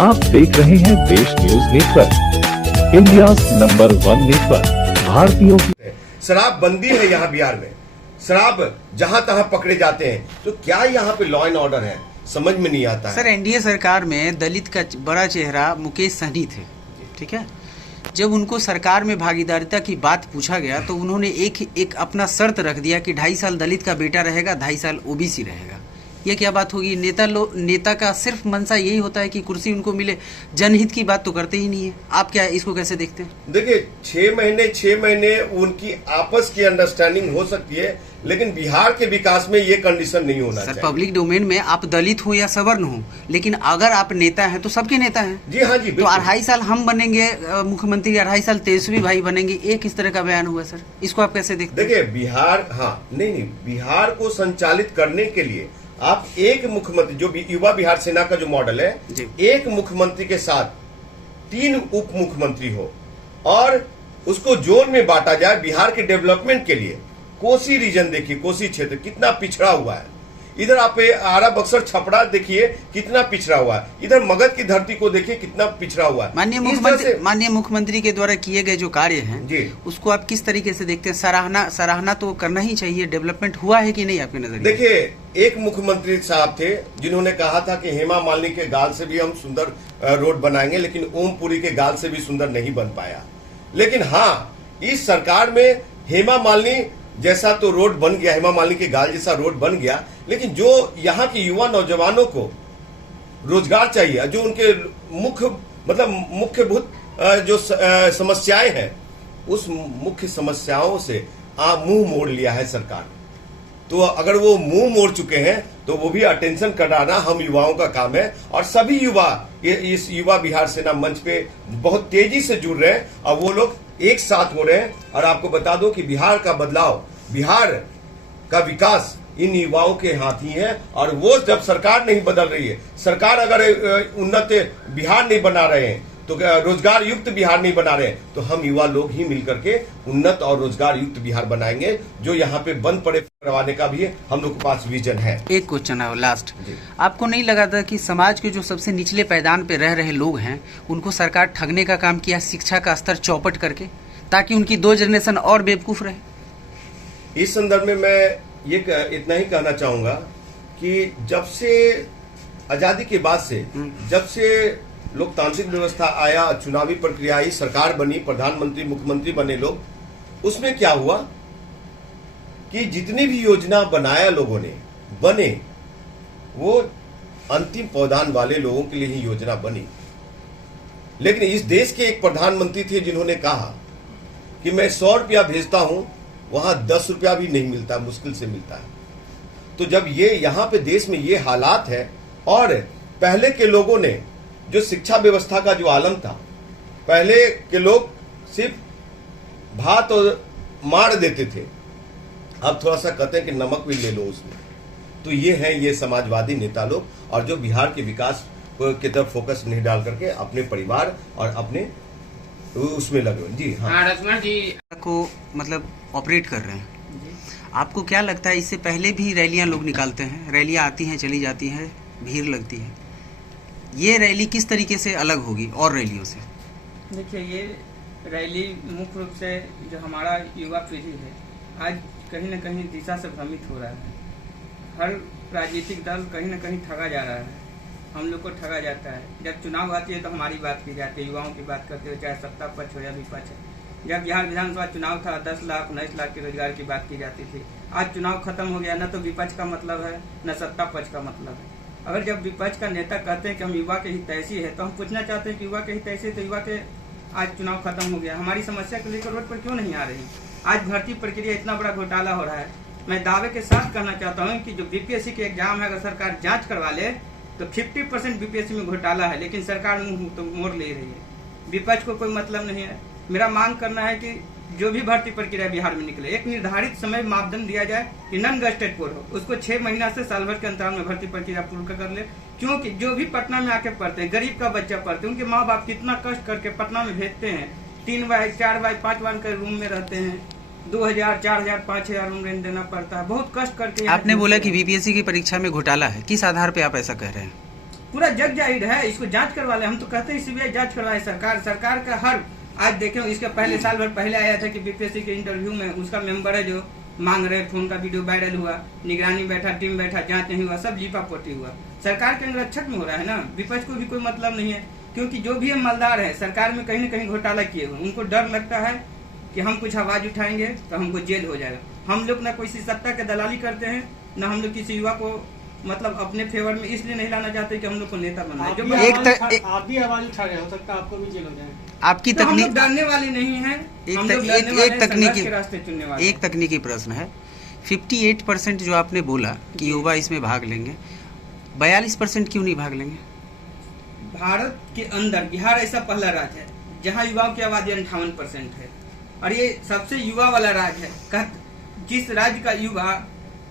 आप देख रहे हैं देश news network, India number 1 network. भारतीयों की शराब बंदी है यहाँ बिहार में, शराब जहाँ तहाँ पकड़े जाते हैं, तो क्या यहाँ पे लॉ एंड ऑर्डर है? समझ में नहीं आता है। सर, एनडीए सरकार में दलित का बड़ा चेहरा मुकेश सहनी थे, ठीक है। जब उनको सरकार में भागीदारिता की बात पूछा गया तो उन्होंने एक अपना शर्त रख दिया कि 2.5 साल दलित का बेटा रहेगा, 2.5 साल ओबीसी रहेगा। ये क्या बात होगी? नेता का सिर्फ मंशा यही होता है कि कुर्सी उनको मिले, जनहित की बात तो करते ही नहीं है। आप क्या इसको कैसे देखते हैं? देखिए, 6 महीने उनकी आपस की अंडरस्टैंडिंग हो सकती है, लेकिन बिहार के विकास में ये कंडीशन नहीं होना चाहिए। पब्लिक डोमेन में आप दलित हो या सवर्ण हो, लेकिन अगर आप नेता हैं तो सबके नेता हैं। जी हाँ जी, तो 2.5 साल हम बनेंगे मुख्यमंत्री, 2.5 साल तेजस्वी भाई बनेंगे, एक इस तरह का बयान हुआ सर, इसको आप कैसे देखते हैं? देखिए, बिहार, हाँ नहीं, बिहार को संचालित करने के लिए आप एक मुख्यमंत्री, जो युवा बिहार सेना का जो मॉडल है, एक मुख्यमंत्री के साथ 3 उप मुख्यमंत्री हो और उसको जोन में बांटा जाए बिहार के डेवलपमेंट के लिए। कोसी रीजन देखिए, कोसी क्षेत्र कितना पिछड़ा हुआ है। इधर आप आरा बक्सर छपरा देखिए कितना पिछड़ा हुआ है। इधर मगध की धरती को देखिए कितना पिछड़ा हुआ है। माननीय मुख्यमंत्री के द्वारा किए गए जो कार्य हैं जी, उसको आप किस तरीके से देखते हैं? सराहना तो करना ही चाहिए। डेवलपमेंट हुआ है कि नहीं आपके नजर? देखिए, एक मुख्यमंत्री साहब थे जिन्होंने कहा था कि हेमा मालिनी के गाल से भी हम सुंदर रोड बनाएंगे, लेकिन ओमपुरी के गाल से भी सुंदर नहीं बन पाया। लेकिन हाँ, इस सरकार में हेमा मालिनी जैसा तो रोड बन गया, हेमा मालिनी के गाल जैसा रोड बन गया, लेकिन जो यहाँ के युवा नौजवानों को रोजगार चाहिए, जो उनके मुख्यभूत जो समस्याएं हैं, उस मुख्य समस्याओं से मुंह मोड़ लिया है सरकार। तो अगर वो मुंह मोड़ चुके हैं तो वो भी अटेंशन कराना हम युवाओं का काम है। और सभी युवा इस युवा बिहार सेना मंच पे बहुत तेजी से जुड़ रहे हैं और वो लोग एक साथ हो रहे हैं। और आपको बता दो कि बिहार का बदलाव, बिहार का विकास इन युवाओं के हाथ ही है। और वो जब सरकार नहीं बदल रही है, सरकार अगर उन्नत बिहार नहीं बना रहे हैं, तो रोजगार युक्त बिहार नहीं बना रहे हैं, तो हम युवा लोग ही मिलकर के उन्नत और रोजगार युक्त बिहार बनाएंगे। जो यहाँ पे बंद पड़े करवाने का भी हम लोग के पास विजन है। एक क्वेश्चन है लास्ट, आपको नहीं लगा था कि समाज के जो सबसे निचले पायदान पे रह रहे लोग हैं उनको सरकार ठगने का काम किया, शिक्षा का स्तर चौपट करके, ताकि उनकी 2 जनरेशन और बेवकूफ रहे? इस संदर्भ में मैं ये इतना ही कहना चाहूंगा कि जब से आजादी के बाद से, जब से लोकतांत्रिक व्यवस्था आया, चुनावी प्रक्रिया आई, सरकार बनी, प्रधानमंत्री मुख्यमंत्री बने लोग, उसमें क्या हुआ कि जितनी भी योजना बनाया लोगों ने बने, वो अंतिम पौधान वाले लोगों के लिए ही योजना बनी। लेकिन इस देश के एक प्रधानमंत्री थे जिन्होंने कहा कि मैं 100 रुपया भेजता हूं, वहां 10 रुपया भी नहीं मिलता, मुश्किल से मिलता है। तो जब ये यहाँ पे देश में ये हालात है, और पहले के लोगों ने जो शिक्षा व्यवस्था का जो आलम था, पहले के लोग सिर्फ भात और मार देते थे, अब थोड़ा सा कहते हैं कि नमक भी ले लो उसमें। तो ये है ये समाजवादी नेता लोग, और जो बिहार के विकास की तरफ फोकस नहीं डाल करके अपने परिवार और अपने उसमें लगे। जी हाँ, रचना जी को मतलब ऑपरेट कर रहे हैं। आपको क्या लगता है, इससे पहले भी रैलियां लोग निकालते हैं, रैलियां आती हैं चली जाती हैं, भीड़ लगती है, ये रैली किस तरीके से अलग होगी और रैलियों से? देखिए, ये रैली मुख्य रूप से जो हमारा युवा पीढ़ी है, आज कहीं न कहीं दिशा से भ्रमित हो रहा है। हर राजनीतिक दल कहीं न कहीं ठगा जा रहा है, हम लोग को ठगा जाता है। जब चुनाव आती है तो हमारी बात की जाती है, युवाओं की बात करते हुए, चाहे सत्ता पक्ष हो या विपक्ष है। जब बिहार विधानसभा चुनाव था, 10 लाख 19 लाख के रोजगार की बात की जाती थी। आज चुनाव खत्म हो गया, न तो विपक्ष का मतलब है न सत्ता पक्ष का मतलब है। अगर जब विपक्ष का नेता कहते हैं कि हम युवा के हितैषी है, तो हम पूछना चाहते हैं कि युवा के हितैषी, तो युवा के आज चुनाव खत्म हो गया, हमारी समस्या को लेकर रोड पर क्यों नहीं आ रही? आज भर्ती प्रक्रिया इतना बड़ा घोटाला हो रहा है। मैं दावे के साथ कहना चाहता हूँ कि जो बीपीएससी के एग्जाम है, अगर सरकार जांच करवा ले तो 50% बीपीएससी में घोटाला है, लेकिन सरकार मुंह तो मोड़ ले रही है। विपक्ष को कोई मतलब नहीं है। मेरा मांग करना है कि जो भी भर्ती प्रक्रिया बिहार में निकले, एक निर्धारित समय मापदंड दिया जाए कि नॉन गस्टेड कोड हो, उसको 6 महीना से साल भर के अंतराल में भर्ती प्रक्रिया पूर्ण कर ले। क्योंकि जो भी पटना में आके पढ़ते हैं, गरीब का बच्चा पढ़ते हैं, उनके माँ बाप कितना कष्ट करके पटना में भेजते हैं, 3 बाय 4 बाय 5 वन के रूम में रहते हैं, 2000 4000 5000 रूम रेंट देना पड़ता है, बहुत कष्ट करके। आपने बोला कि बीपीएससी की परीक्षा में घोटाला है, किस आधार पे आप ऐसा कह रहे हैं? पूरा जग जाहिर है, इसको जांच करवा ले। हम तो कहते हैं सीबीआई जांच करवाए। सरकार का हर, आज देखें इसके पहले साल भर पहले आया था कि बीपीएससी के इंटरव्यू में उसका मेंबर है जो मांग रहे, फोन का वीडियो वायरल हुआ, निगरानी बैठा, टीम बैठा, जांच नहीं हुआ, सब लीपापोती हुआ। सरकार के अंगरक्षक में हो रहा है ना, विपक्ष को भी कोई मतलब नहीं है, क्योंकि जो भी मालदार है सरकार में कहीं न कहीं घोटाला किए हुए, उनको डर लगता है कि हम कुछ आवाज उठाएंगे तो हमको जेल हो जाएगा। हम लोग ना किसी सत्ता के दलाली करते हैं, ना हम लोग किसी युवा को मतलब अपने फेवर में इसलिए नहीं लाना चाहते कि हम लोग को नेता बनना है। आप भी आवाज उठा रहे, हो सकता है आपको भी जेल हो जाए। आपकी तो हम तकनीक लोग डरने वाले नहीं हैं, हम लोग लड़ने वाले हैं, संघर्ष के रास्ते चुनने वाले हैं। एक तकनीकी प्रश्न है, 58% जो आपने बोला कि युवा इसमें भाग लेंगे, 42% क्यों नहीं भाग लेंगे? भारत के अंदर बिहार ऐसा पहला राज्य है जहां युवाओं की आबादी 58% है, और ये सबसे युवा वाला राज्य है। जिस राज्य का युवा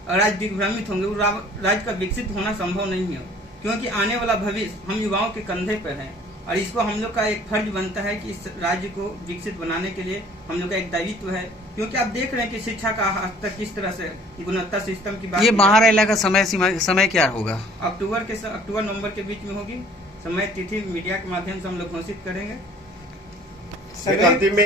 राज्य दिग्भ्रमित होंगे, वो राज्य का विकसित होना संभव नहीं है, क्योंकि आने वाला भविष्य हम युवाओं के कंधे पर है, और इसको हम लोग का एक फर्ज बनता है कि इस राज्य को विकसित बनाने के लिए हम लोग का एक दायित्व है। क्योंकि आप देख रहे हैं कि शिक्षा का हद तक किस तरह से गुणवत्ता सिस्टम की बात। ये महारैला का समय क्या होगा? अक्टूबर नवंबर के बीच में होगी। समय तिथि मीडिया के माध्यम से हम लोग घोषित करेंगे। अंतिम में